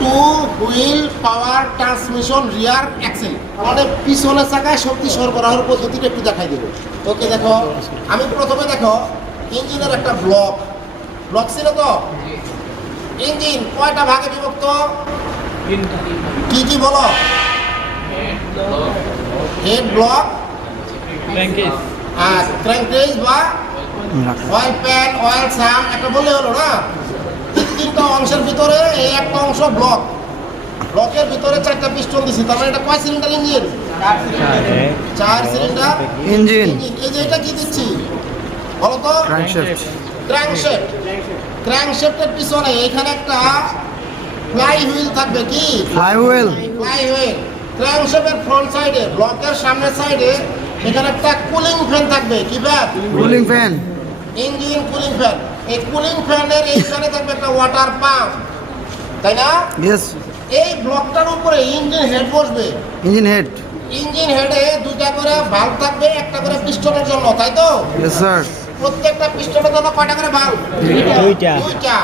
Two wheel power transmission rear axle. আমাদের পিছনের চাকায় শক্তি সরবরাহের পদ্ধতিটা একটু দেখাই দেবো। ওকে দেখো আমি প্রথমে দেখো ইঞ্জিনের একটা ব্লক। ব্লক ছিল তো? ইঞ্জিন কয়টা ভাগে বিভক্ত? কি কি বলো? হেড ব্লক আর ক্র্যাঙ্কেজ বা অয়েল প্যান অয়েল সাম একটা বললে হলো না? তিনটা অংশের ভিতরে এই একটা অংশ ব্লক ব্লকের ভিতরে চারটা পিস্টন দিছি তার মানে এটা কয় সিলিন্ডার ইঞ্জিন চার সিলিন্ডার ইঞ্জিন এই যে এটা কি দিচ্ছি? বলো তো। ক্র্যাঙ্কশ্যাফট ক্র্যাঙ্কশেফট ক্র্যাঙ্কশেফটের পিছনে এখানে একটা ফ্লাই হুইল থাকবে কি? ফ্লাইহুইল ফ্লাই হুইল ক্র্যাঙ্কশেফটের ফ্রন্ট সাইডে ব্লকের সামনের সাইডে এখানে একটা কুলিং ফ্যান থাকবে কি ব্যাপ cooling fan engine cooling fan এই কুলিং ফ্যানের এইখানে থাকবে একটা ওয়াটার পাম্প তাই না? ইয়েস এই ব্লকটার উপরে ইঞ্জিন হেড বসবে। ইঞ্জিন হেড ইঞ্জিন হেডে দুটা করে ভাল্ব থাকবে একটা করে পিস্টনের জন্য তাই তো? ইয়েস স্যার প্রত্যেকটা পিস্টনের জন্য কয়টা করে ভাল্ব দুইটা। দুইটা।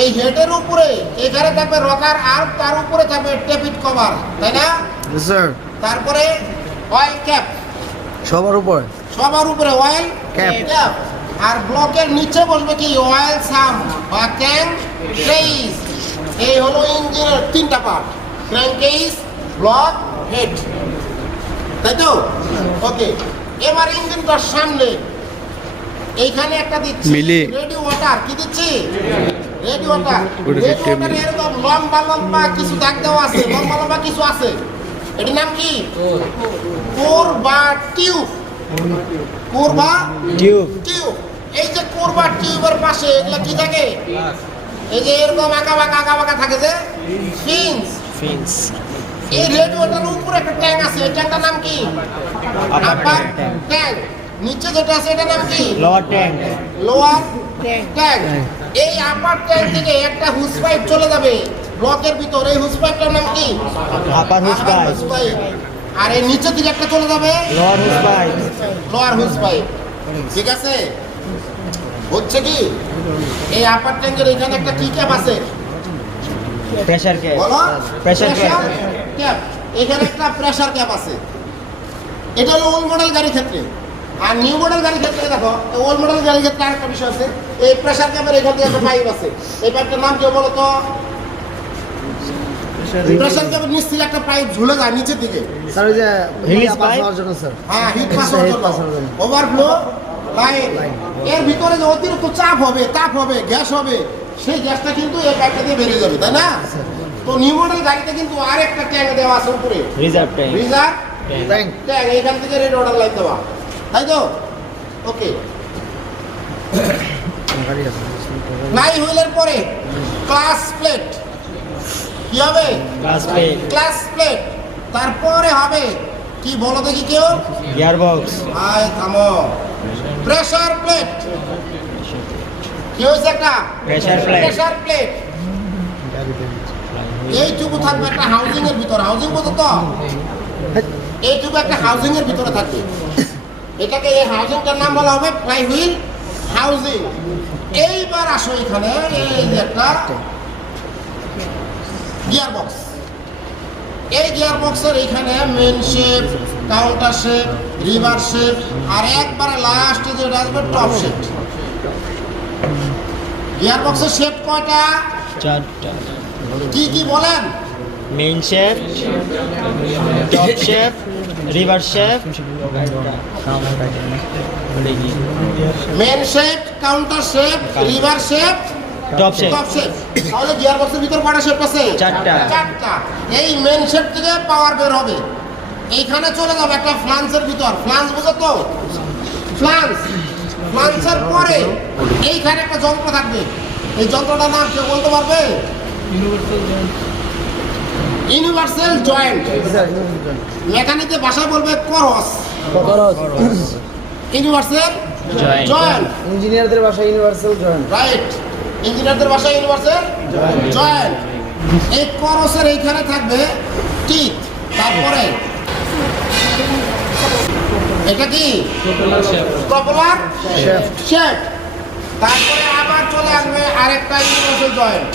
এই হেডের উপরে এখানে থাকবে রকার আর তার উপরে থাকবে টেপিট কভার তাই না? ইয়েস স্যার তারপরে অয়েল ক্যাপ সবার উপর। সবার উপরে অয়েল. ক্যাপ আর ব্লকের নিচে বসবে কি? অয়েল সাম বা ক্যাং কেইস এই হলো ইঞ্জিনের তিনটা part crank case block head তাই তো? ওকে এবার ইঞ্জিনটার সামনে। এইখানে একটা দিচ্ছি। রেডি ওয়াটার কি দিচ্ছি? Ready water ready. ওয়াটার এরকম লম্বা লম্বা কিছু দাগ দেওয়া আছে। লম্বা লম্বা কিছু আছে। এটির নাম কি? কোর বা টিউব কোর বা টিউব টিউব এই যে কোরবার টিউবের পাশে এগুলা কি থাকে? এই যে এরকম আঁকা বাঁকা আঁকা বাঁকা থাকে যে? ফিন্স ফিন্স এই রেডিওটার উপরে একটা ট্যাঙ্ক আছে এই ট্যাঙ্কটার নাম কি? আপার ট্যাঙ্ক নিচে যেটা আছে এটার নাম কি? লোয়ার ট্যাঙ্ক লোয়ার ট্যাঙ্ক এই আপার ট্যাঙ্ক থেকে একটা হুস পাইপ চলে যাবে ব্লকের ভিতর। এই হুস পাইপটার নাম কি? আপার হুস পাইপ। হুস পাইপ। আর এই নিচের দিকে একটা চলে যাবে? লোয়ার হুস পাইপ। লোয়ার হুস পাইপ। ঠিক আছে? হচ্ছে কি? এই আপার ট্যাঙ্কের এখানে একটা কি ক্যাপ আছে। Pressure cap cap. ক্যাপ এখানে একটা প্রেসার ক্যাপ আছে। এটা হলো ওল্ড মডেল গাড়ির ক্ষেত্রে। আর নিউ মডেল গাড়ির ক্ষেত্রে দেখো ওল্ড মডেল গাড়ির ক্ষেত্রে আরেকটা বিষয় আছে। এই প্রেসার ক্যাপের এখান থেকে একটা পাইপ আছে। এই পাইপটার নাম কি বলো তো? প্রেসার ক্যাপের নিচ থেকে একটা পাইপ ঝুলে যায় নিচের দিকে। স্যার ওই যে Release পাস হওয়ার জন্য স্যার হ্যাঁ হিট পাস হওয়ার জন্য। Overflow line. এর ভিতরে যে অতিরিক্ত চাপ হবে তাপ হবে গ্যাস হবে সেই গ্যাসটা কিন্তু এই পাইপটা দিয়ে বেরিয়ে যাবে তাই না? তো নিউ মডেল গাড়িতে কিন্তু আরেকটা ট্যাঙ্ক দেওয়া আছে উপরে। Reserve tank reserve tank tank এইখান থেকে রেড অর্ডার লাইন দেওয়া। তাই তো? ওকে আছে হুইলের পরে ক্লাস প্লেট কি হবে? ক্লাস প্লেট ক্লাস প্লেট তারপরে হবে কি বলো দেখি কেউ? গিয়ার বক্স আয় থামো। Pressure plate. কি হয়েছে একটা. Pressure plate. এইটুকু থাকবে একটা হাউজিং এর ভিতরে। হাউজিং বলতো তো? এইটুকু একটা হাউজিং এর ভিতরে থাকবে। এটাকে এই হাউজিংটার নাম বলা হবে ফ্লাই হুইল হাউজিং। এইবার আসো এখানে এই যে একটা গিয়ার বক্স এই গিয়ার বক্সের এখানে main shaft counter shaft reverse shaft আর একবারে লাস্টে যেটা আসবে টপ শেপ গিয়ার বক্সের শেপ কয়টা? চারটা। কি কি বলেন? Main shaft top shaft reverse shaft main shaft counter shaft reverse shaft top shaft তাহলে গিয়ার বক্সের ভিতর কয়টা শেপ আছে? চারটা। চারটা। এই মেন শেপ থেকে পাওয়ার বের হবে। এইখানে চলে যাবে একটা ফ্লান্সের ভিতর। ফ্লান্স বুঝো তো? ফ্লান্স ফ্লান্সের পরে এইখানে একটা যন্ত্র থাকবে। এই যন্ত্রটার নাম কেউ বলতে পারবে? ইউনিভার্সাল জয়েন্ট মেকানিকে ভাষায় বলবে করস। ইউনিভার্সাল জয়েন্ট ইঞ্জিনিয়ারদের বাসায় ইউনিভার্সাল জয়েন্ট রাইট ইঞ্জিনিয়ারদের ভাষায় ইউনিভার্সাল জয়েন্ট এই করসের এইখানে থাকবে টিথ তারপরে? এটা কি? প্রপলার Shaft. তারপরে আবার চলে আসবে আরেকটা ইউনিভার্সাল জয়েন্ট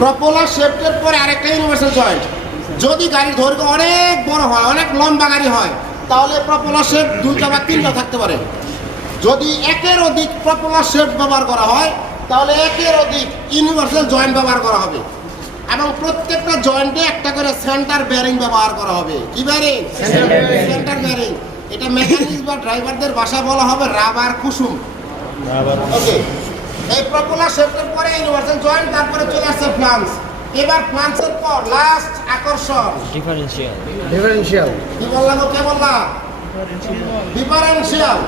প্রপোলার শেফটের পরে আরেকটা ইউনিভার্সাল জয়েন্ট যদি গাড়ির দৈর্ঘ্য অনেক বড় হয় অনেক লম্বা গাড়ি হয় তাহলে প্রপোলার শেপ দুইটা বা তিনটা থাকতে পারে। যদি একের অধিক প্রপোলার শেপ ব্যবহার করা হয় তাহলে একের অধিক ইউনিভার্সাল জয়েন্ট ব্যবহার করা হবে। এবং প্রত্যেকটা জয়েন্টে একটা করে সেন্টার ব্যারিং ব্যবহার করা হবে। কি বেয়ারিং? Centre bearing. এটা মেকানিক্স বা ড্রাইভারদের ভাষায় বলা হবে রাবার কুসুম। ওকে এই প্রপোলার শেফটের পরে ইউনিভার্সাল জয়েন্ট তারপরে চলে আসছে ফ্লান্স। এবার ফ্লান্সের পর লাস্ট আকর্ষণ। ডিফারেন্সিয়াল ডিফারেন্সিয়াল কি বললাম কে বললাম? ডিফারেন্সিয়াল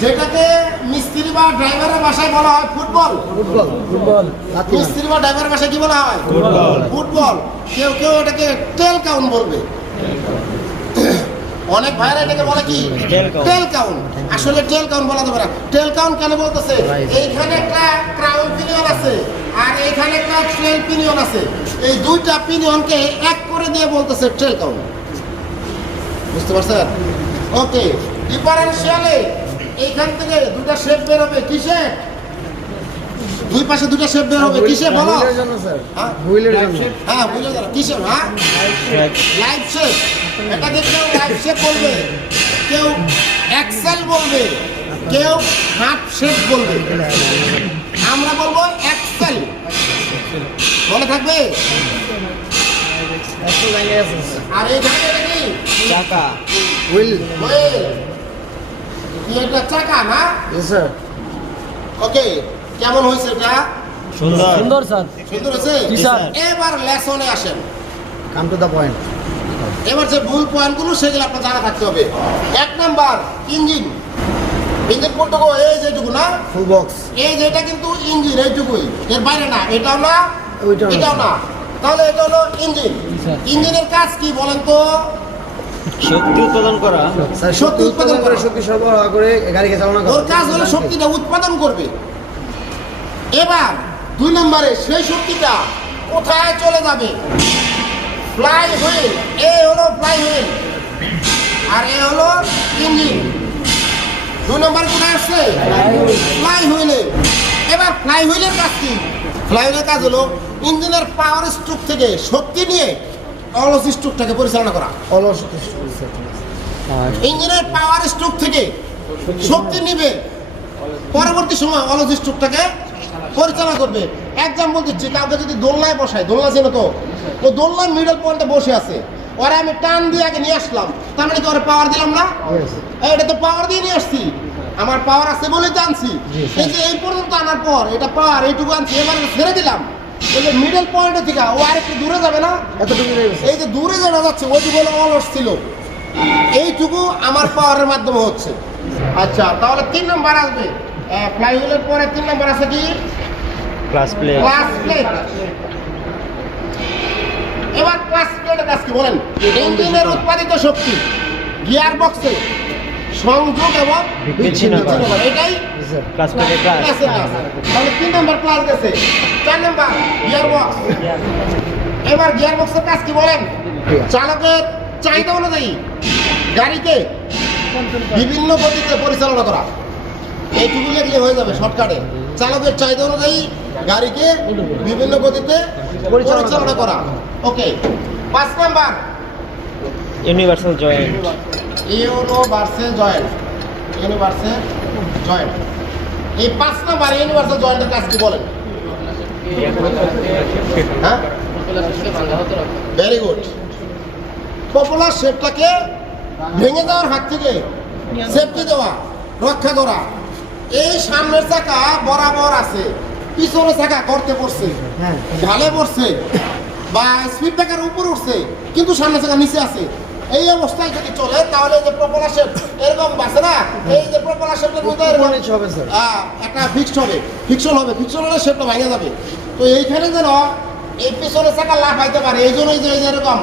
যেটাকে মিস্ত্রি বা ড্রাইভারের ভাষায় বলা হয় ফুটবল। মিস্ত্রি বা ড্রাইভারের ভাষায় কি বলা হয়? ফুটবল। ফুটবল। কেউ কেউ এটাকে টেল কাউন্ট বলবে। অনেক ভাইরা এটাকে বলে কি? টেল কাউন্ট আসলে টেল কাউন্ট বলা যাবে না। টেল কাউন্ট কেন বলতেছে? এইখানে একটা ক্রাউন পিনিয়ন আছে আর এইখানে একটা ট্রেল পিনিয়ন আছে। এই দুইটা পিনিয়নকে এক করে দিয়ে বলতেছে ট্রেল কাউন্ট বুঝতে পারছেন? ওকে ডিফারেন্সিয়ালে এইখান থেকে দুটা শেপ বের হবে কিসে দুই পাশে দুটা শেপ বের হবে কিসে বলো? হুইলের জন্য স্যার। হ্যাঁ? হুইলের জন্য। হ্যাঁ কিসে হ্যাঁ? লাইভ শেপ এটাকে কেউ লাইভ শেপ বলবে। কেউ এক্সেল বলবে কেউ হাফ শেপ বলবে। আমরা বলব এক্সেল মনে থাকবে? আর এইখানে এটা কি? চাকা। হুইল কি এটা চাকা না ওকে কেমন হয়েছে এটা সুন্দর। সুন্দর স্যার। সুন্দর হয়েছে? জি, স্যার। এবার লেসনে আসেন। কাম টু দ্য পয়েন্ট এবার যে ভুল পয়েন্টগুলো সেগুলো আপনার জানা থাকতে হবে। এক নাম্বার ইঞ্জিন। ইঞ্জিন কোনটুকু? এই যেটুকু না? ফুল বক্স এই যে এটা কিন্তু ইঞ্জিন এইটুকুই। এর বাইরে না এটাও না? ওইটাও না। এটাও না। তাহলে এটা হলো ইঞ্জিন। ইঞ্জিনের কাজ কি বলেন তো? শক্তি উৎপাদন করা। স্যার শক্তি উৎপাদন করে। শক্তি সরবরাহ করে গাড়িকে চালনা ওর কাজ হলো শক্তিটা উৎপাদন করবে। এবার দুই নম্বরে সেই শক্তিটা কোথায় চলে যাবে? Fly wheel. এ হলো ফ্লাই হুইল। আর এ হলো ইঞ্জিন। দুই নম্বর কোথায় আসছে? ফ্লাই হুইলে। এবার ফ্লাই হুইলের কাজ কি? ফ্লাই হুইলের কাজ হলো ইঞ্জিনের পাওয়ার স্ট্রোক থেকে শক্তি নিয়ে অলস স্ট্রোকটাকে পরিচালনা করা। অলস ইঞ্জিনের পাওয়ার স্ট্রোক থেকে শক্তি নিবে। পরবর্তী সময় অলস স্ট্রোকটাকে পরিচালনা করবে। এক্সাম্পল দিচ্ছি কাউকে যদি দোলনায় বসায় দোলনা ছিল তো? ও দোলনার মিডল পয়েন্টে বসে আছে। ওরা আমি টান দিয়ে আগে নিয়ে আসলাম। তার মানে কি ওরা পাওয়ার দিলাম না? এটা তো পাওয়ার দিয়ে নিয়ে আসছি। আমার পাওয়ার আছে বলে তো আনছি। এই যে এই পর্যন্ত আনার পর এটা পাওয়ার এইটুকু আনছি এবার ছেড়ে দিলাম। যে মিডল পয়েন্টে থেকে ও আর একটু দূরে যাবে না? এতটুকু এই যে দূরে যেটা যাচ্ছে ওইটুকু হলো অলস ছিল। এইটুকু আমার পাওয়ারের মাধ্যমে হচ্ছে। আচ্ছা তাহলে তিন নম্বর আসবে। ফ্লাই পরে তিন নম্বর আছে কি? ক্লাস প্লেট ক্লাস প্লেট এবার ক্লাস প্লেটের কাজ কি বলেন? ইঞ্জিনের উৎপাদিত শক্তি গিয়ার বক্সে সংযোগ এবং বিচ্ছিন্ন করা। এটাই ক্লাস ক্লাস তাহলে তিন নম্বর ক্লাস গেছে। চার নম্বর গিয়ার বক্স এবার গিয়ার বক্সের কাজ কি বলেন? চালকের চাহিদা অনুযায়ী গাড়িকে বিভিন্ন গতিতে পরিচালনা করা। এইটুকু লিখলে হয়ে যাবে শর্টকাটে চালকের চাহিদা অনুযায়ী গাড়িকে বিভিন্ন গতিতে পরিচালনা করা। ওকে পাঁচ number universal joint universal joint joint এই পাঁচ নাম্বার ইউনিভার্সাল জয়েন্টের কাজ কি বলেন? হ্যাঁ? ভেরি গুড পপুলার শেপটাকে ভেঙে যাওয়ার হাত থেকে সেফটি দেওয়া, রক্ষা করা। এই সামনের চাকা বরাবর আছে, পিছনের চাকা করতে পড়ছে, ঢালে পড়ছে, বা স্পিড ব্রেকার উপরে উঠছে, কিন্তু সামনের চাকা নিচে আছে। এই অবস্থায় যদি চলে তাহলে যে প্রপোলার শেপ এরকম বাসে না? এই যে প্রপোলার শেপের মধ্যে একটা ফিক্সড হবে। ফিকশন হবে ফিকশন হলে শেপটা ভেঙে যাবে। তো এইখানে যেন এই পিছনে চাকা লাভ পাইতে পারে এই জন্যই যে এরকম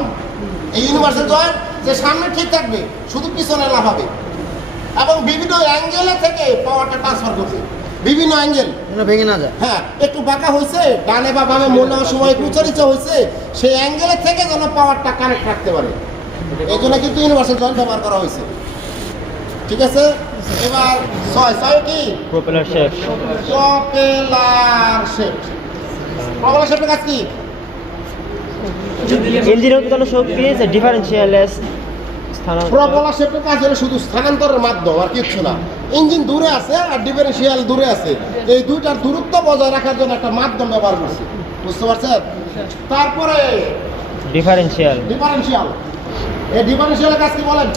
এই ইউনিভার্সাল জয়েন্ট যে সামনে ঠিক থাকবে শুধু পিছনে লাভ হবে। এবং বিভিন্ন অ্যাঙ্গেলে থেকে পাওয়ারটা ট্রান্সফার করছে। বিভিন্ন অ্যাঙ্গেল ভেঙে না যায়। হ্যাঁ একটু বাঁকা হয়েছে ডানে বা বামে মনে হওয়ার সময় উচ্চারিত হয়েছে সেই অ্যাঙ্গেলে থেকে যেন পাওয়ারটা কানেক্ট রাখতে পারে। এই জন্য কিন্তু ইউনিভার্সাল জয়েন্ট ব্যবহার করা হয়েছে। ঠিক আছে? এবার ছয় ছয় কি? প্রপেলার শেপ প্রপেলার শেপ প্রবলা শেপের কাজ কি? ইঞ্জিন উৎপাদন শক্তি ডিফারেন্সিয়াল স্থানান্তর। প্রবলা শেপের কাজ হলো শুধু স্থানান্তরের মাধ্যম আর কিচ্ছু না। ইঞ্জিন দূরে আছে আর ডিফারেন্সিয়াল দূরে আছে। এই দুইটার দূরত্ব বজায় রাখার জন্য একটা মাধ্যম ব্যবহার করছি। বুঝতে পারছেন? তারপরে ডিফারেন্সিয়াল ডিফারেন্সিয়াল এই ডিফারেন্সিয়ালের কাজ কি বলেন?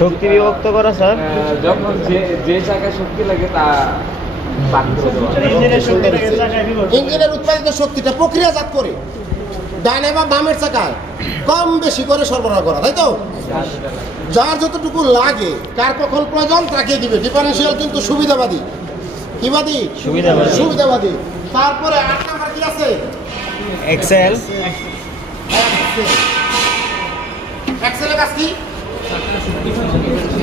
শক্তি বিভক্ত করা স্যার। যখন যে যে জায়গায় শক্তি লাগে তা। ইঞ্জিনের উৎপাদিত শক্তিটা প্রক্রিয়াজাত করে ডানে বা বামের চাকায় কম বেশি করে সরবরাহ করা তাই তো? যার যতটুকু লাগে কার কখন প্রয়োজন তাকে দিবে। ডিফারেন্সিয়াল কিন্তু সুবিধাবাদী। কিবাদী সুবিধাবাদী। সুবিধাবাদী। তারপরে আট নাম্বার কি আছে? এক্সেল এক্সেলের কাজ কি?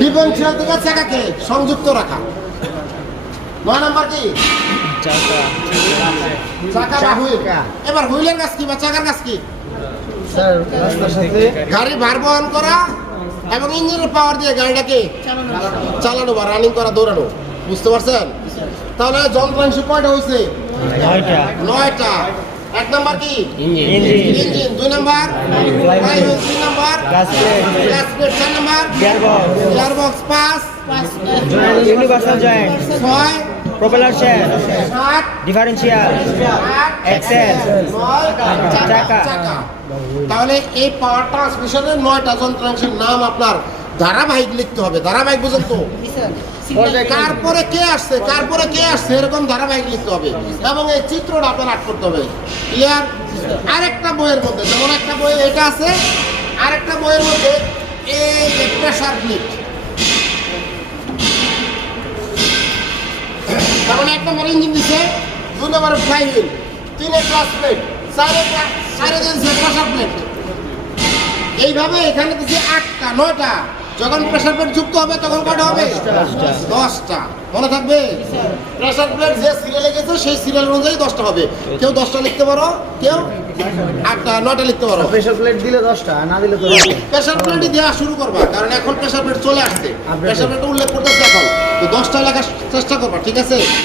ডিফারেন্সিয়াল চাকাকে সংযুক্ত রাখা। নয় নাম্বার কি? চাকা। চাকা বা হুইল। এবার হুইলের কাজ কি বা চাকার কাজ কি? গাড়ি ভার বহন করা এবং ইঞ্জিনের পাওয়ার দিয়ে গাড়িটাকে চালানো বা রানিং করা দৌড়ানো। বুঝতে পারছেন? তাহলে যন্ত্রাংশ কয়টা হয়েছে? নয়টা। নয়টা। এক নাম্বার কি? ইঞ্জিন। ইঞ্জিন। দুই নাম্বার? তিন নাম্বার? চার নাম্বার? গিয়ারবক্স পাঁচ। ইউনিভার্সাল জয়েন্ট ছয়। প্রপেলার সাত। ডিফারেন্সিয়াল এক্সেল চাকা। চাকা। তাহলে এই পাওয়ার ট্রান্সমিশনের নয়টা যন্ত্রাংশের নাম আপনার ধারাবাহিক লিখতে হবে। ধারাবাহিক বুঝেন তো। তারপরে কে আসছে? তারপরে কে আসছে? এরকম ধারাবাহিক লিখতে হবে। এবং এই চিত্রটা আপনার আট করতে হবে। ক্লিয়ার আরেকটা বইয়ের মধ্যে যেমন একটা বই এটা আছে আরেকটা বইয়ের মধ্যে এই যে প্রেশার প্লেট তার মানে এক নম্বর ইঞ্জিন দিচ্ছে দুই নম্বরে ফ্লাই হুইল তিনে ক্লাস প্লেট চারে চারে দিচ্ছে প্রেশার প্লেট এইভাবে এখানে দিচ্ছে আটটা নয়টা। যখন প্রেশার প্লেট যুক্ত হবে তখন কটা হবে? দশটা। মনে থাকবে? প্রেশার প্লেট যে সিরিয়াল গেছে সেই সিরিয়াল অনুযায়ী দশটা হবে। কেউ দশটা লিখতে পারো? কেউ আটটা নয়টা লিখতে পারো। প্রেশার প্লেট দিলে দশটা না দিলে তো প্রেশার প্লেটই দেওয়া শুরু করবা কারণ এখন প্রেশার প্লেট চলে আসছে। প্রেশার প্লেট উল্লেখ করতেছে এখন। তো দশটা লেখার চেষ্টা করবা ঠিক আছে?